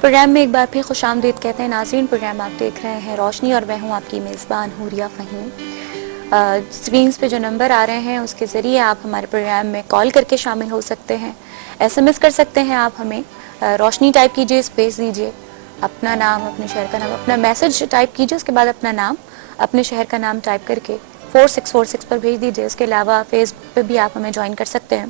Programme میں ایک بار پھر خوش آمدید کہتے ہیں ناظرین. پروگرام آپ دیکھ رہے ہیں روشنی اور میں ہوں آپ کی میزبان حوریہ فہیم. اسکرینز پہ جو نمبر آ رہے ہیں اس کے ذریعے آپ ہمارے پروگرام میں کال کر کے شامل ہو سکتے ہیں. ایس ایم ایس کر سکتے ہیں آپ ہمیں. روشنی ٹائپ کیجئے, اسپیس دیجئے, اپنا نام, اپنے شہر کا نام, اپنا میسج ٹائپ کیجئے, اس کے بعد اپنا نام, اپنے شہر کا نام ٹائپ کر کے 4646 پر بھیج دیجئے. اس کے علاوہ فیس بک پہ بھی آپ ہمیں جوائن کر سکتے ہیں.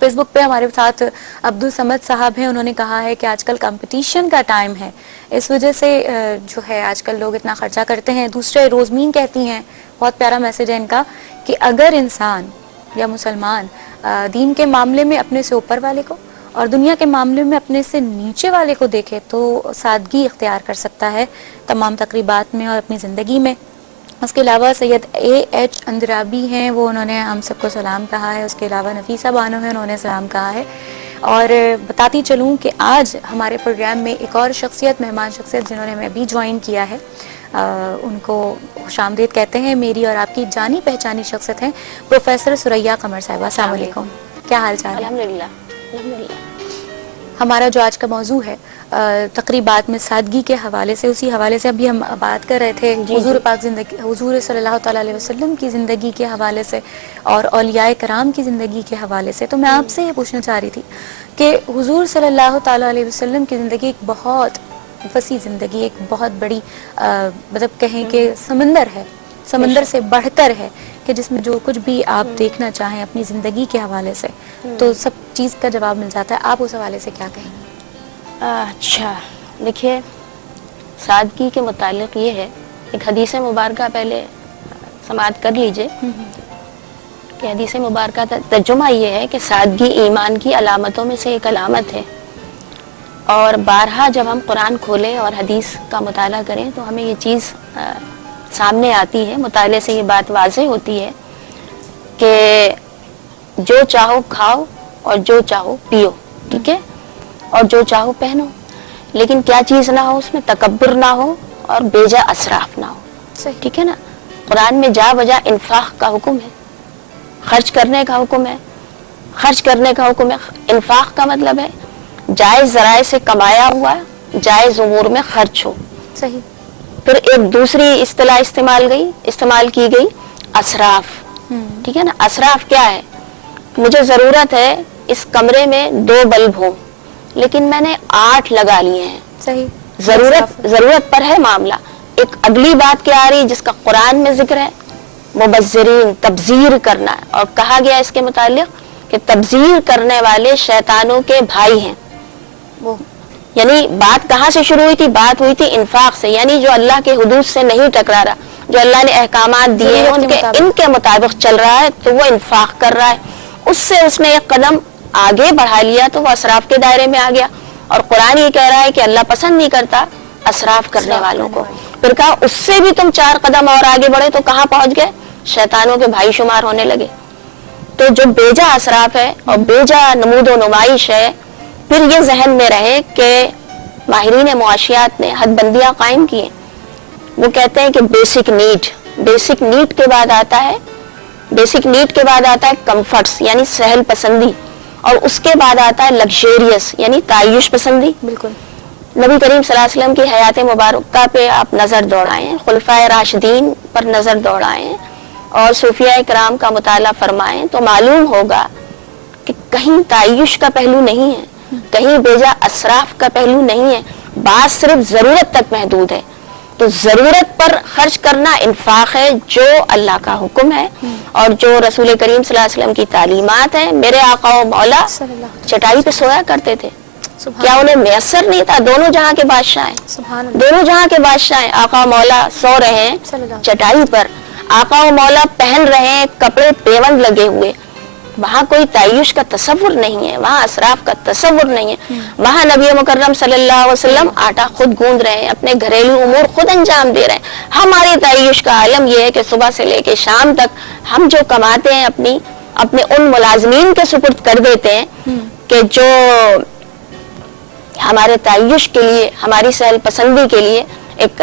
فیس بک پہ ہمارے ساتھ عبدالصمد صاحب ہیں. انہوں نے کہا ہے کہ آج کل کمپٹیشن کا ٹائم ہے, اس وجہ سے جو ہے آج کل لوگ اتنا خرچہ کرتے ہیں. دوسرے روزمین کہتی ہیں, بہت پیارا میسج ہے ان کا, کہ اگر انسان یا مسلمان دین کے معاملے میں اپنے سے اوپر والے کو اور دنیا کے معاملے میں اپنے سے نیچے والے کو دیکھے تو سادگی اختیار کر سکتا ہے تمام تقریبات میں اور اپنی زندگی میں. اس کے علاوہ سید AH اندرابی ہیں, وہ انہوں نے ہم سب کو سلام کہا ہے. اس کے علاوہ نفیسہ بانو ہیں, انہوں نے سلام کہا ہے. اور بتاتی چلوں کہ آج ہمارے پروگرام میں ایک اور شخصیت, مہمان شخصیت جنہوں نے ہمیں ابھی جوائن کیا ہے, ان کو خوش آمدید کہتے ہیں. میری اور آپ کی جانی پہچانی شخصیت ہیں پروفیسر ثریا قمر صاحبہ. السلام علیکم, کیا حال چال ہے؟ الحمدللہ. ہمارا جو آج کا موضوع ہے تقریبات میں سادگی کے حوالے سے, اسی حوالے سے ابھی ہم بات کر رہے تھے حضور پاک زندگی, حضور صلی اللہ تعالیٰ علیہ وسلم کی زندگی کے حوالے سے اور اولیاء کرام کی زندگی کے حوالے سے. تو میں آپ سے یہ پوچھنا چاہ رہی تھی کہ حضور صلی اللہ تعالیٰ علیہ وسلم کی زندگی ایک بہت وسیع زندگی, ایک بہت بڑی مطلب کہیں کہ سمندر ہے, سمندر سے بڑھ کر ہے, کہ جس میں جو کچھ بھی آپ دیکھنا چاہیں اپنی زندگی کے حوالے سے تو سب چیز کا جواب مل جاتا ہے. آپ اس حوالے سے کیا کہیں گے؟ اچھا دیکھیے, سادگی کے متعلق یہ ہے, ایک حدیث مبارکہ پہلے سماعت کر لیجئے کہ حدیث مبارکہ ترجمہ یہ ہے کہ سادگی ایمان کی علامتوں میں سے ایک علامت ہے. اور بارہا جب ہم قرآن کھولیں اور حدیث کا مطالعہ کریں تو ہمیں یہ چیز سامنے آتی ہے, مطالعے سے یہ بات واضح ہوتی ہے کہ جو چاہو کھاؤ اور جو چاہو پیو, ٹھیک ہے, اور جو چاہو پہنو, لیکن کیا چیز نہ ہو اس میں تکبر نہ ہو اور بیجا اسراف نہ ہو. ٹھیک ہے نا. قرآن میں جا بجا انفاق کا حکم ہے, خرچ کرنے کا حکم ہے, خرچ کرنے کا حکم ہے. انفاق کا مطلب ہے جائز ذرائع سے کمایا ہوا جائز امور میں خرچ ہو. صحیح. پھر ایک دوسری اصطلاح استعمال کی گئی اسراف. ٹھیک ہے نا. اسراف کیا ہے؟ مجھے ضرورت ہے اس کمرے میں 2 بلب ہوں لیکن میں نے 8 لگا لیے ہیں. صحیح. ضرورت پر ہے معاملہ. ایک اگلی بات کیا آ رہی جس کا قرآن میں ذکر ہے, مبذرین, تبذیر کرنا. اور کہا گیا اس کے متعلق کہ تبذیر کرنے والے شیطانوں کے بھائی ہیں. یعنی بات کہاں سے شروع ہوئی تھی؟ بات ہوئی تھی انفاق سے, یعنی جو اللہ کے حدود سے نہیں ٹکرا رہا, جو اللہ نے احکامات دیے ہیں ان کے مطابق چل رہا ہے تو وہ انفاق کر رہا ہے. اس سے اس نے ایک قدم آگے بڑھا لیا تو وہ اسراف کے دائرے میں آ گیا. اور قرآن یہ کہہ رہا ہے کہ اللہ پسند نہیں کرتا اسراف کرنے والوں کو. پھر کہا اس سے بھی تم 4 قدم اور آگے بڑھے تو کہاں پہنچ گئے؟ شیطانوں کے بھائی شمار ہونے لگے. تو جو بیجا اسراف ہے اور بیجا نمود و نمائش ہے, پھر یہ ذہن میں رہے کہ ماہرین معاشیات نے حد بندیاں قائم کی ہیں. وہ کہتے ہیں کہ بیسک نیڈ کے بعد آتا ہے کمفرٹس یعنی سہل پسندی, اور اس کے بعد آتا ہے لگژریس یعنی تعیش پسندی. بالکل. نبی کریم صلی اللہ علیہ وسلم کی حیات مبارکہ پہ آپ نظر دوڑائیں, خلفائے راشدین پر نظر دوڑائیں اور صوفیاء کرام کا مطالعہ فرمائیں تو معلوم ہوگا کہ کہیں تعیش کا پہلو نہیں ہے, کہیں بیجا اسراف کا پہلو نہیں ہے. بات صرف ضرورت تک محدود ہے. تو ضرورت پر خرچ کرنا انفاق ہے جو اللہ کا حکم ہے اور جو رسول کریم صلی اللہ علیہ وسلم کی تعلیمات ہیں. میرے آقا و مولا چٹائی پہ سویا کرتے تھے, کیا انہیں میسر نہیں تھا؟ دونوں جہاں کے بادشاہ ہیں, دونوں جہاں کے بادشاہ ہیں. آقا و مولا سو رہے ہیں چٹائی پر, آقا و مولا پہن رہے ہیں کپڑے پیوند لگے ہوئے. وہاں کوئی تعیش کا تصور نہیں ہے, وہاں اسراف کا تصور نہیں ہے. وہاں نبی مکرم صلی اللہ علیہ وسلم آٹا خود گوندھ رہے ہیں, اپنے گھریلو امور خود انجام دے رہے ہیں. ہماری تعیش کا عالم یہ ہے کہ صبح سے لے کے شام تک ہم جو کماتے ہیں اپنے ان ملازمین کے سپرد کر دیتے ہیں کہ جو ہمارے تعیش کے لیے, ہماری سہل پسندی کے لیے ایک